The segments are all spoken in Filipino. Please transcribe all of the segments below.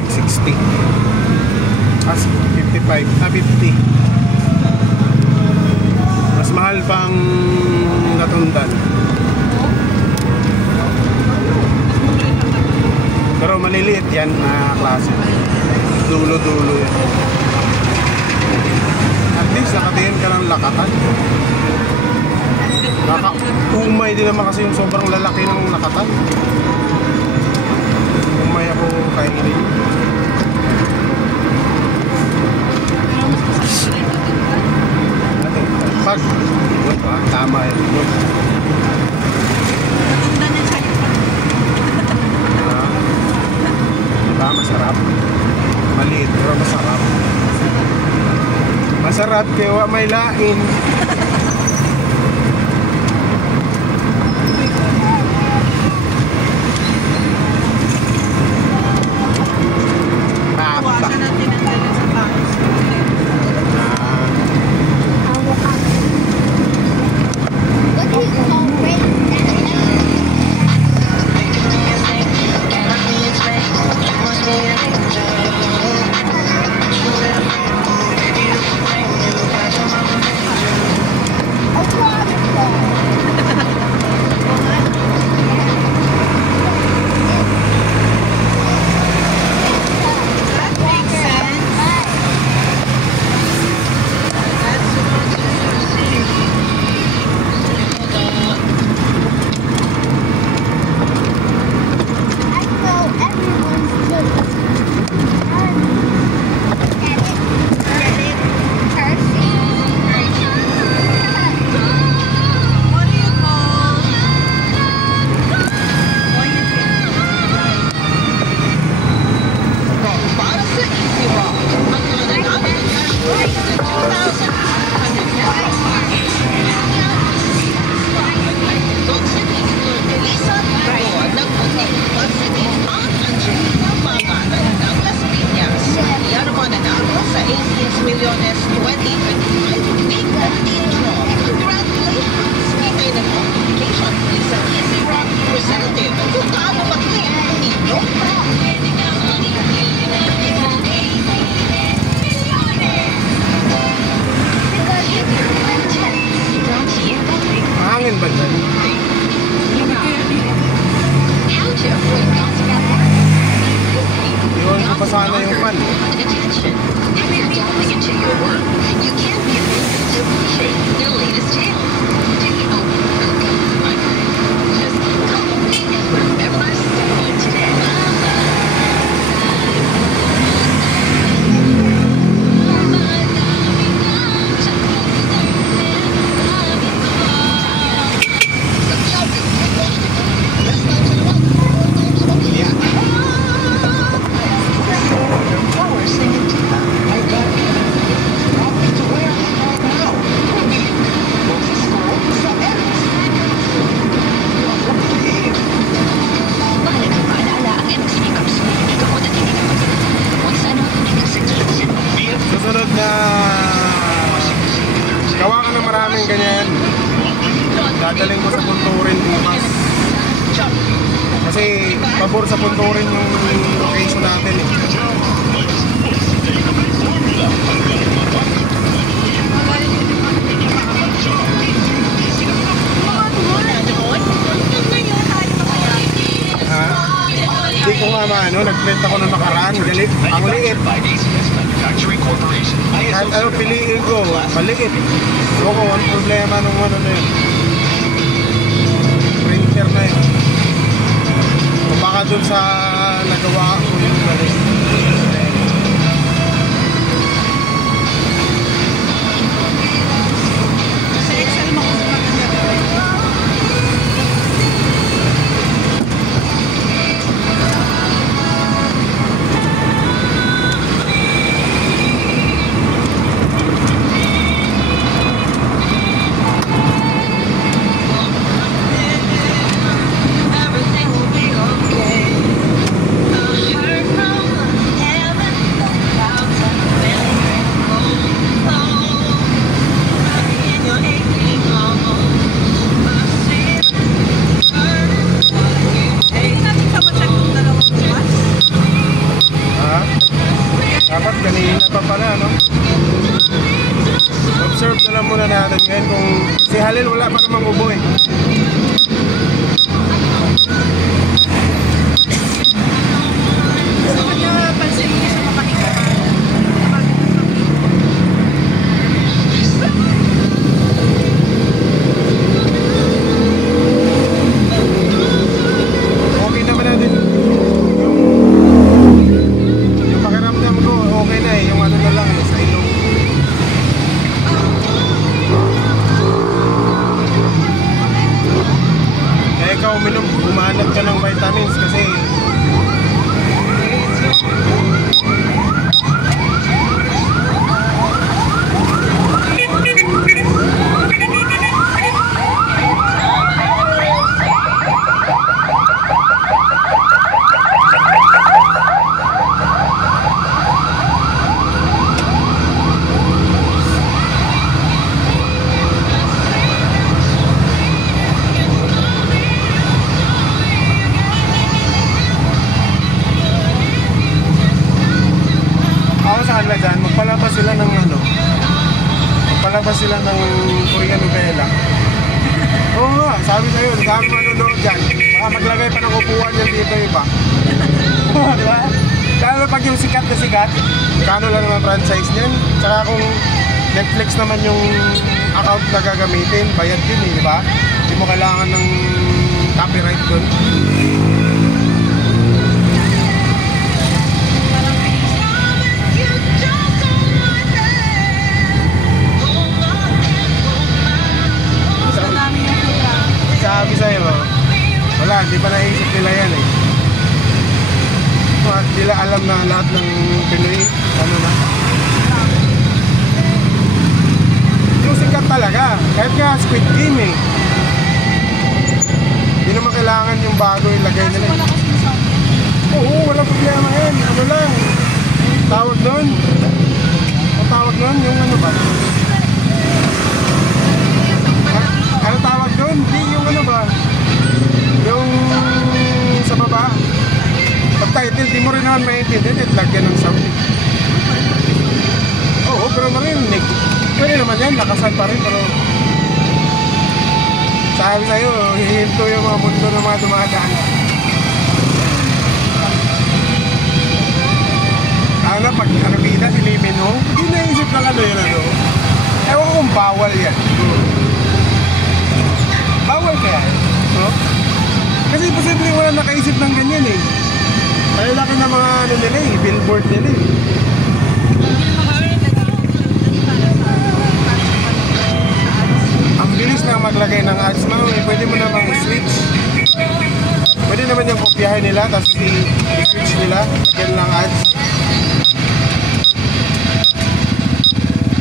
lahat 60. As 55, 50. Mas mahal pang Latundan. Pero maliliit yan na klase. Dulo-dulo yan. At least nakatingin ka ng lakatan. Umay din naman kasi yung sobrang lalaki ng lakatan. Umay ako kainin. Pag tama yun. Diba masarap? Maliit pero masarap. Masarap kaya may lain. Iwan ko pa sana yung fan. Ganyan, dadaling ko sa Punturin bukas kasi pabor sa Punturin yung location natin eh. Hindi ko nga maano, nag-print ako ng nakaraan, galit, ang liit. Kahit ano piliin ko, maliit. So ko, ang problema nung ano na yun, printer na yun. O baka dun sa nagawa ko yung galit. Dapat kanina pa pala, no? Observe na lang muna natin ngayon kung si Halil wala pa namang ubo eh. Gusto ko niya pansin niya sa makahinga. Okay naman natin yung pakiramdam ko, okay na eh. Yung ano na lang eh, sa ilong. Kaya ikaw umanat ka ng vitamins kasi magpalabas sila ng ano, magpalabas sila ng Korean novela. Oo nga, sabi sa'yo, dami manonood dyan. Baka maglagay pa ng upuan yan dito iba. Diba? Lalo pag yung sikat na sikat, kano lang naman franchise niyan. Tsaka kung Netflix naman yung account na gagamitin, bayad din eh, diba? Hindi mo kailangan ng copyright dun. Sabi sa'yo, wala, hindi pa naisip nila yan eh. At nila alam na lahat ng Pinoy, ano na. Yung sikat talaga, kahit nga Squid Game eh. Hindi naman kailangan yung bago ilagay nila eh. Oo, walang problema yan. Ano lang, tawag doon. Ang tawag doon, yung ano ba? Ano tawag doon? Hindi yung ano ba? Yung sa baba. Subtitle, di mo rin naman maintindihan. Lagyan ng sound. Oo, pero marinig. Pwede naman yan, nakasan pa rin. Pero sabi sa'yo, hihinto yung mga mundo ng mga dumadaan. Ano, pag bida, silimin mo, hindi naisip lang ano yun ano. Ewan ko kung bawal yan. Bawal kaya? No? Kasi posibleng wala nakaisip ng ganyan eh. Kaya laki na mga ano nila eh, billboard nila eh. Ang bilis na maglagay ng ads mo, eh, pwede mo namang switch. Pwede naman yung kopyahin nila, tapos i-switch nila, lagyan lang ads.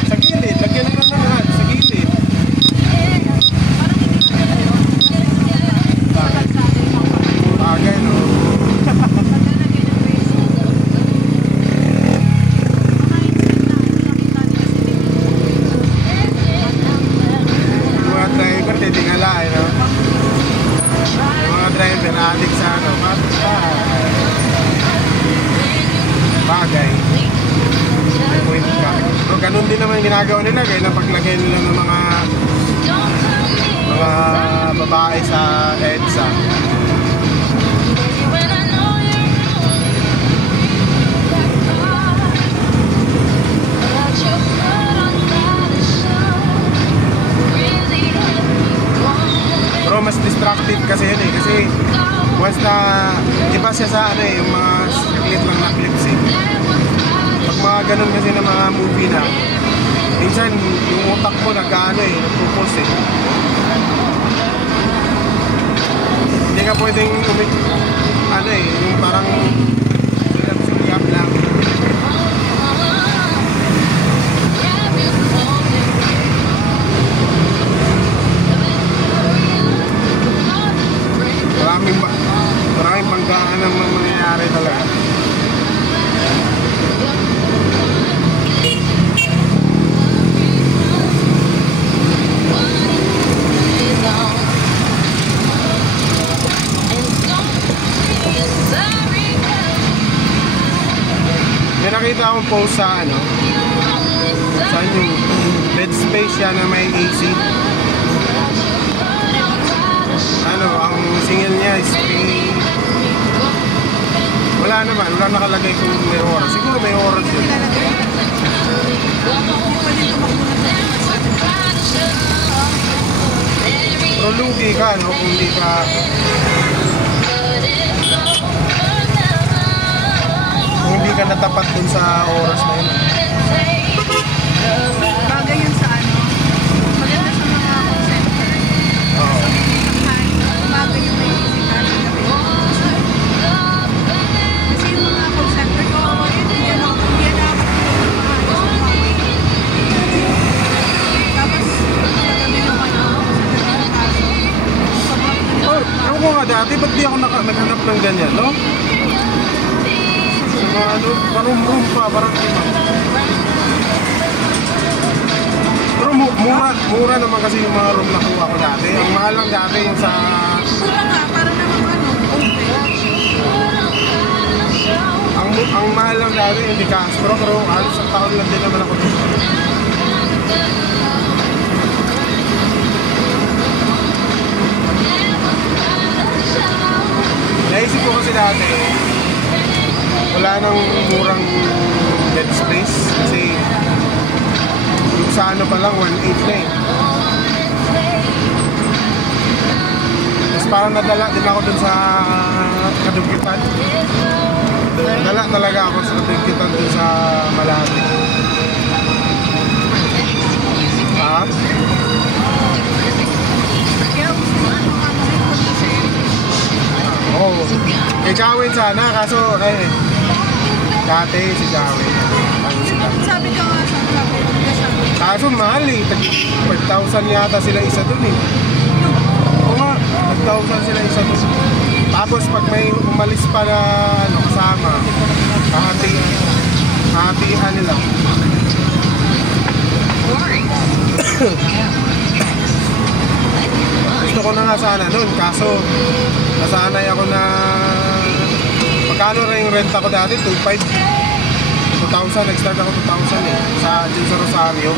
Sa gilid, lagyan naman ng ads, sa gilid. Bagay, no? Yung mga driver, titingala, eh, no? Yung mga driver, addict sa ano, bagay. May point ka. So, ganun din naman ginagawa nila, kaya napaglagay nila ng mga babae sa EDSA. Pero mas destructive kasi yun eh, kasi once na iba siya sa ano eh, yung mga saglit lang na clips eh. Pag mga ganun kasi na mga movie na, minsan yung utak mo nag-ano eh, nagpupos eh. Hindi ka pwedeng ano eh, yung parang silyap lang. Maraming panggaan ang mangyayari talaga. nakita akong post sa ano, saan yung bed space yan na may AC. Ano, ang singil niya is free. Wala naman, wala nakalagay kung may oras. Siguro may oras yun. Pero lugi ka, no? Kung hindi ka... Kung hindi ka natapat dun sa oras na yun. Bagay yun sa ano. Maganda sa mga call center. Oo. Bagay yung may easy ka sa gabi. Kasi yung mga call center ko, hindi yan ako maayos ng mga. Tapos, sa gabi yung ano, sa gabi yung kaso. Oh, ewan ko nga dati, ba't di ako naghanap ng ganyan, no? Sa mga ano, parang pa, parang lima. Pero mura naman kasi yung mga room na kuha ko dati. Ang mahal lang dati yung sa... Mura nga, para naman ano, Ang mahal lang dati yung di Castro, pero halos ang taon lang din naman ako dito. Naisip ko kasi dati, wala nang murang bed space kasi yung sa ano pa lang, 1.8 na eh. Tapos parang nadala din ako dun sa Kadugitan. Nadala talaga ako sa Kadugitan dun sa Malate. Ha? kaya gusto mo ano nga mo yung punto sa area. Oo. Kay Jawin sana, kaso dati si Jawin. Ano sila? Sabi ka nga sa sabi, sabi. Kaso mahal eh. 5,000 yata sila isa dun eh. Oo nga, 5,000 sila isa dun. Tapos pag may umalis pa na ano, kasama, hahatihan nila. Gusto ko na nga sana nun, kaso nasanay ako na magkano na yung renta ko dati, 2,500. 2,000, nag-start ako 2,000 eh, dun sa Rosario.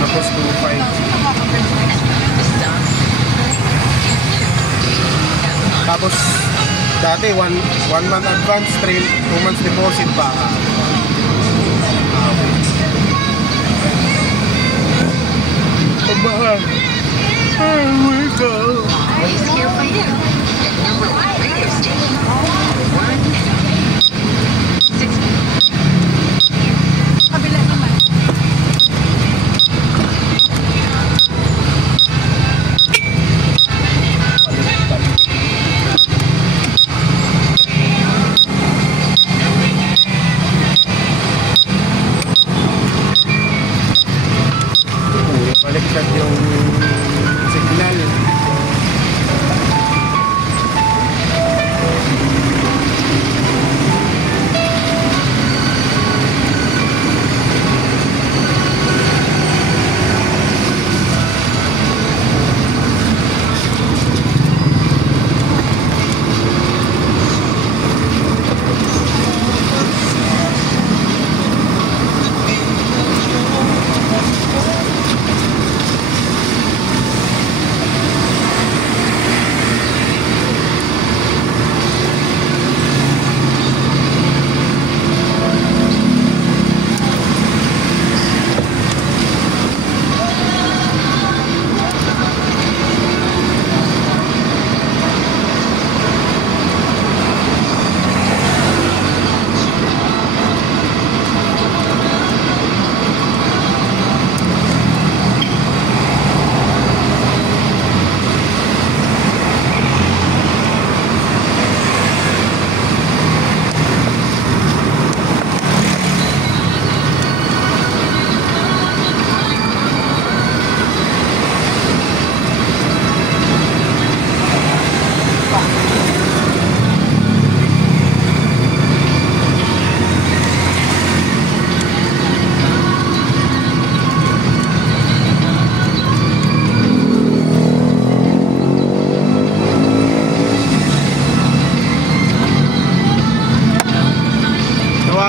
Tapos 2,500. Tapos dati 1 month advance, 2 months deposit pa. Pabahal. Here we go. Always here for you. Number one radio station. Kabila naman. Baliktad yung signal.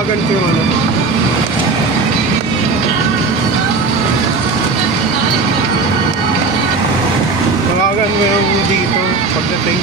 Tawagan ko yung ano. Tawagan mo yung dito pagdating.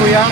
Kuya.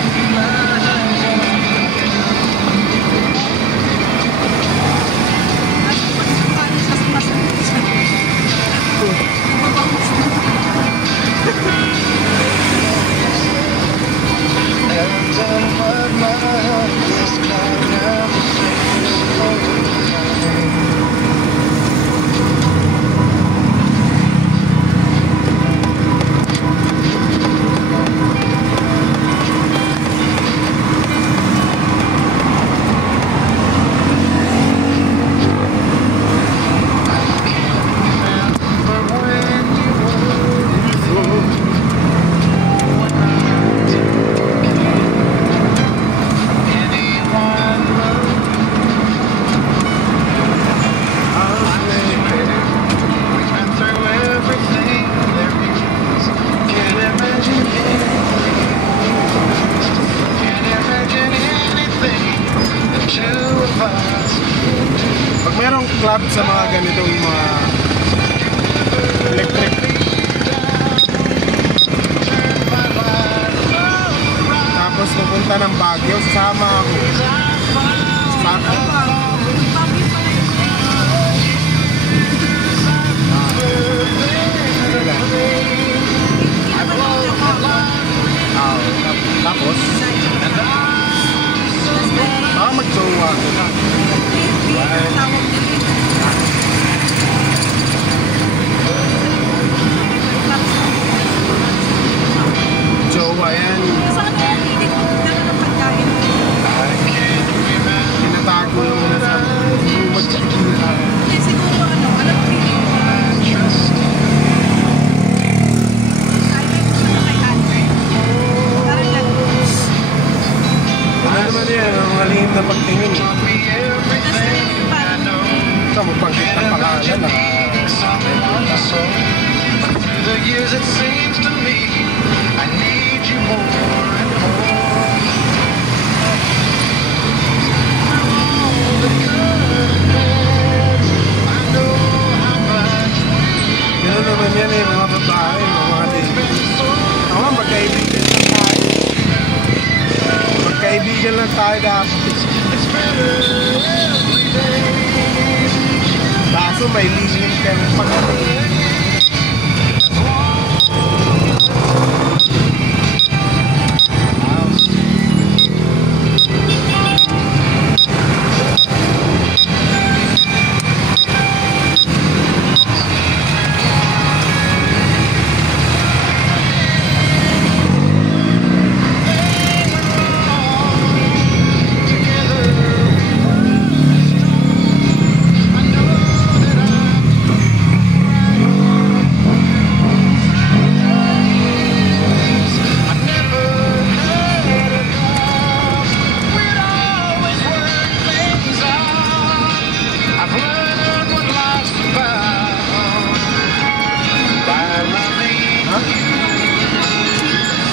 Pag merong club sa mga ganitong mga electric, tapos pupunta ng Baguio, sasama ako. Tapos magjowa. Jowa yan. Tinatago lang na sa lumad sa kita. Siguro ano pili mo? Ano naman yan, ang malihim na pagtingin. Ito, magpagkit ng pangalan ah. The years it seems to me I need you more and more. The good man, I know how much Gano'n naman yan eh, mga babae, mga lady. Ako nga, magkaibigan lang tayo. Magkaibigan lang tayo dapat. it's better every day. Kaso may lihim ka ng pagkating.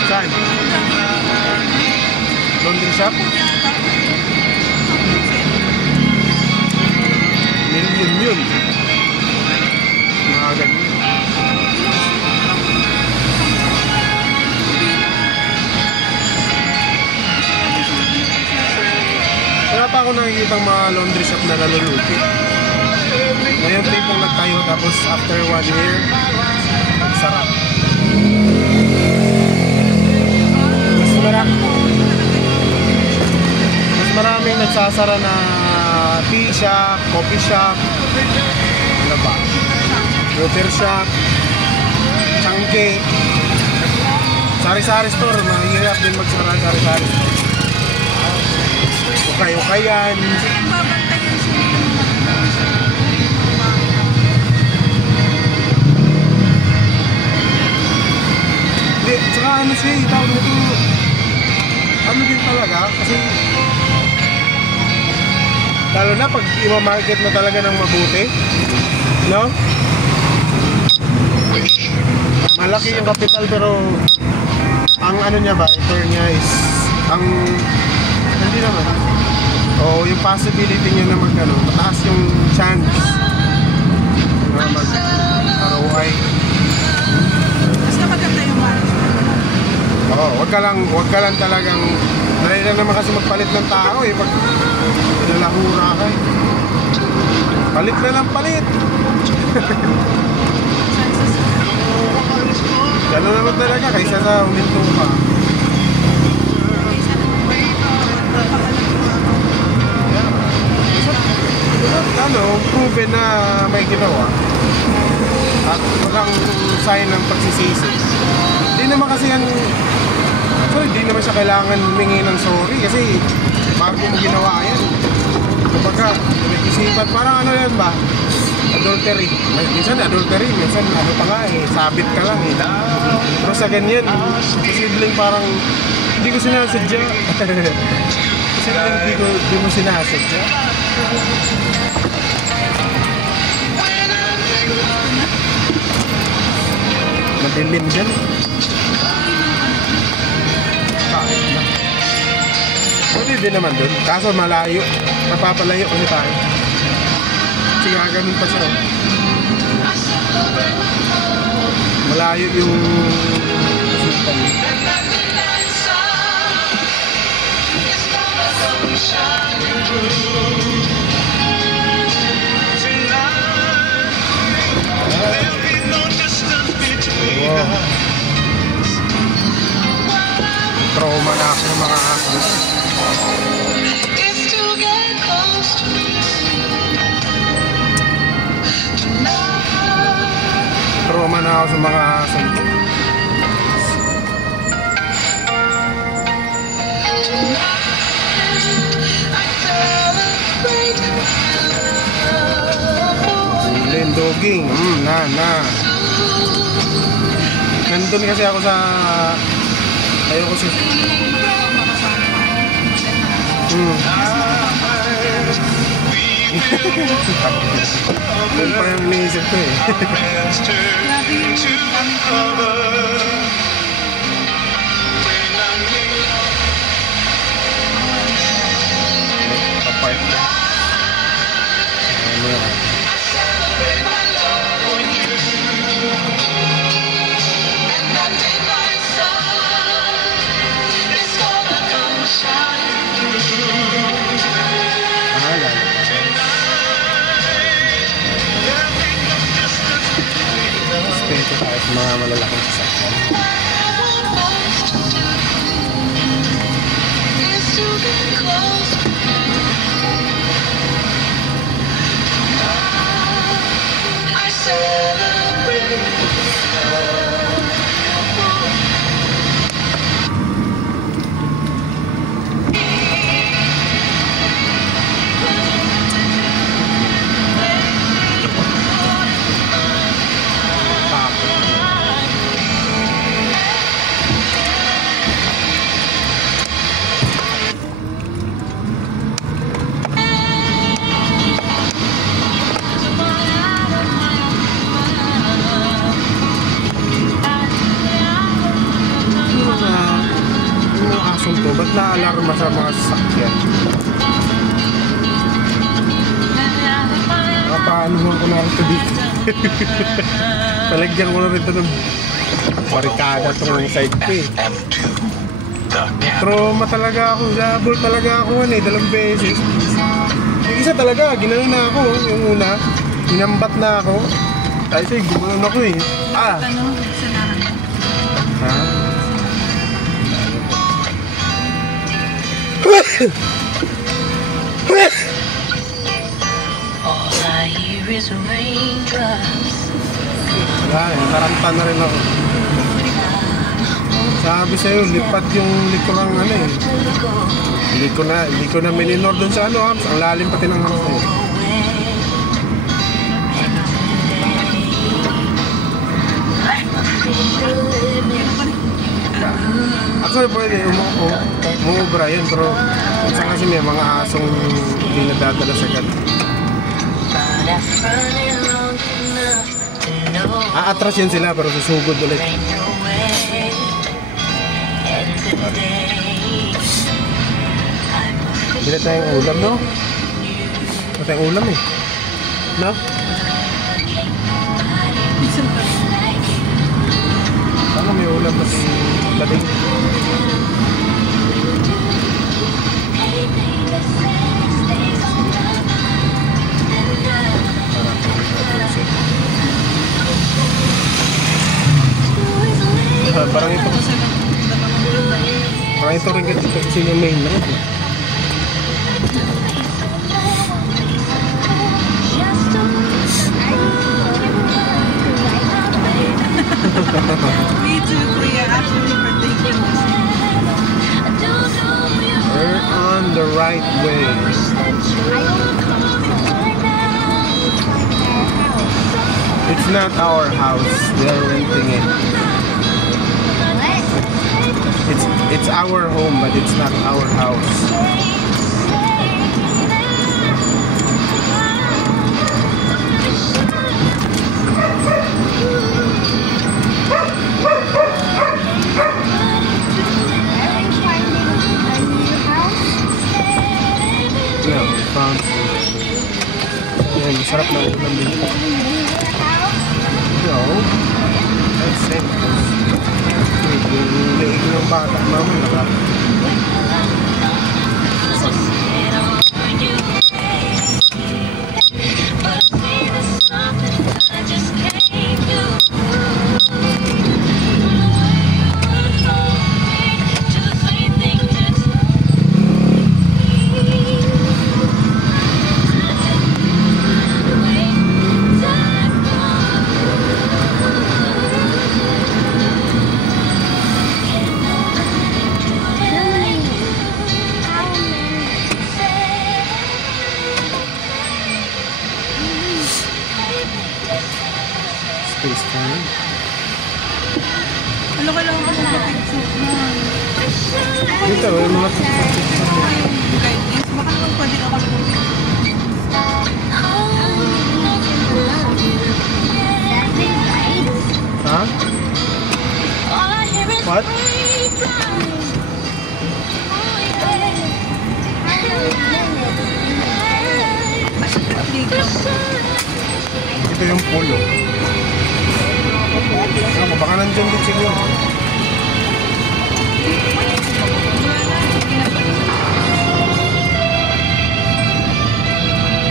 Saan? Laundry shop? Million yun. Mga ganyan. Wala pa ako nakikita mga laundry shop na naluluti. Ngayon tipong nagtayo tapos after 1 year, nagsara. Mas maraming nagsasara na tea shop, coffee shop, ano ba? Water shop, changke, sari-sari store, mahirap din magsara sari-sari store. Ukay-ukayan. Sino babantay yung sino? Hindi, tsaka ano siya, tawag nito, ano din talaga, kasi lalo na pag i-market mo talaga ng mabuti, no? Malaki yung capital pero ang ano niya ba, return niya is ang hindi naman. O yung possibility niya na mag ano, mataas yung chance na mag ROI. Basta maganda yung management. Oo, wag ka lang talagang dali lang naman kasi magpalit ng tao eh pag nalahura ka eh. Palit na lang palit. Gano'n naman talaga kaysa sa uminto ka. Ano, proven na may ginawa at walang sign ng pagsisisi. Hindi naman kasi yan, sorry, hindi naman siya kailangan humingi ng sorry kasi bago mo ginawa yan. Kumbaga, nag-isipan, parang ano yan ba? Adultery. Minsan adultery, minsan ano pa nga eh, sabit ka lang eh. Pero sa ganyan, posibleng parang hindi ko sinasadya. Posibleng hindi mo sinasadya. Madilim dyan. Kahit na. Pwede din naman dun. Kaso malayo. Napapalayo kasi tayo. Kasi gaganon pa siya. Malayo yung kasutan. Wow. Trauma na ako ng mga aso. Trauma na ako sa mga aso. Lendoging, nandun kasi ako sa ayoko siya. Yun pa yung iniisip ko eh. Kapart na. Ano yan? Respeto tayo sa mga malalaking sasakyan. Ba't na-alarma sa mga sasakyan? Paano ko na ito dito? Palagyan ko na rin ito ng barikada itong side ko eh. stuck down. Trauma talaga ako. Jabol talaga ako dalawang beses. Yung isa talaga, ginanon na ako. Yung una, inambat na ako. Ay, sige, gumanon ako eh. Ah! Ano, sanahan mo. Ha? All I hear is raindrops. Wala eh, narampan na rin ako. Sabi sa'yo, lipat yung likurang eh. Hindi ko na mininor dun sa Hams. Ang lalim pati ng Hams eh. Actually pwede, umuubra yun. Pero minsan kasi may mga asong hindi nadadala sa gat. Aatras yun sila pero susugod ulit. Bila tayong ulam, no? Bila tayong ulam eh. No? Ano may ulam pati bading? Parang ito rin kasi yung main na ito. Me too, Kuya. Actually, for taking this. We're on the right way. It's not our house. We are renting it. It's our home, but it's not our house. Yeah, we found. Ayan, masarap na ulam dito. No, that's same. Yung leeg ng bata, mamaya. Space time. Ano ka lang ako mag-picture na? Dito, yung mga Yung guidelines, baka naman pwede ka mag-picture. ha? What? Ito yung polo. Ano, baka nandyan din siguro.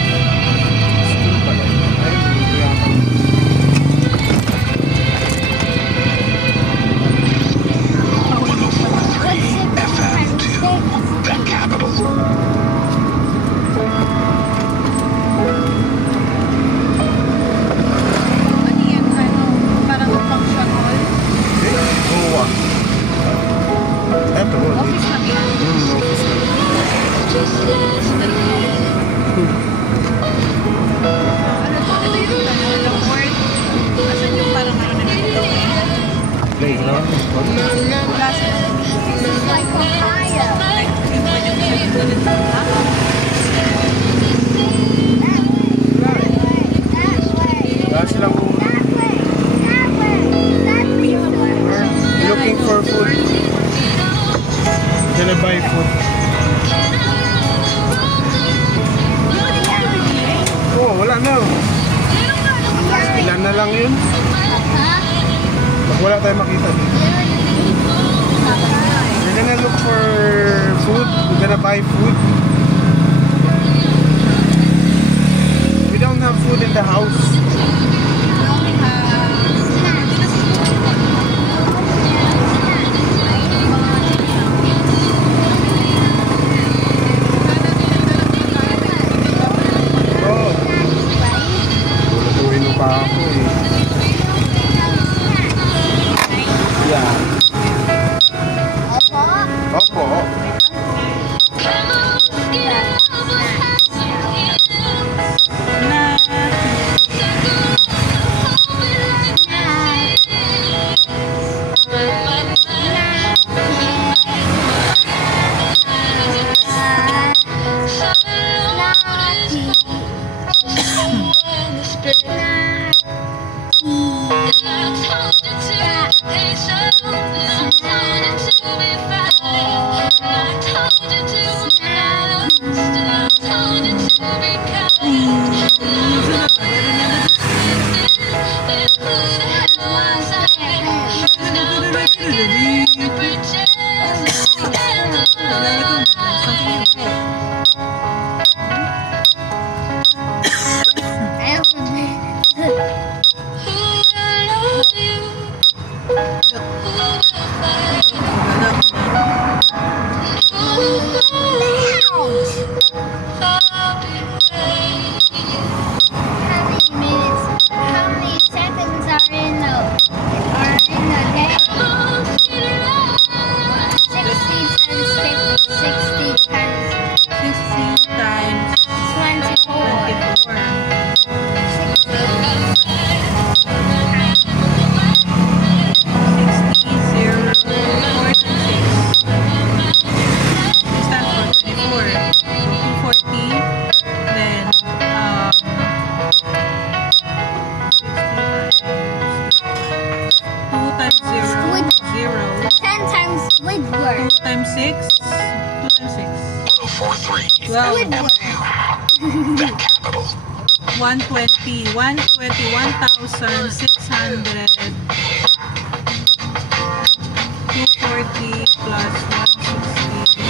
School pala. Ay, hindi yata. The capital. Ano yan? Ano? Parang function hall? Goa. Eto, Office lang yan. office na. Ano to? Ito yung ano, word. Asan yung parang ano na nito? Playground. Wala sila. Like, yung ba yung salit na nito? Wala silang looking for food. Gonna buy food. Oh, wala na. Ilan na lang yun? Pag wala tayo makita dito. Sige gonna look for food. We're gonna buy food. We don't have food in the house. We only have... Oh. Lulutuin mo pa ako eh. Yeah. Opo. How many seconds are in the day? 60 times 60 times 24. 24. 10 times Squidward. 2 times 6. 2 times 6. 1043. 12. The capital. 120. 120. 1,600. 240 plus 180.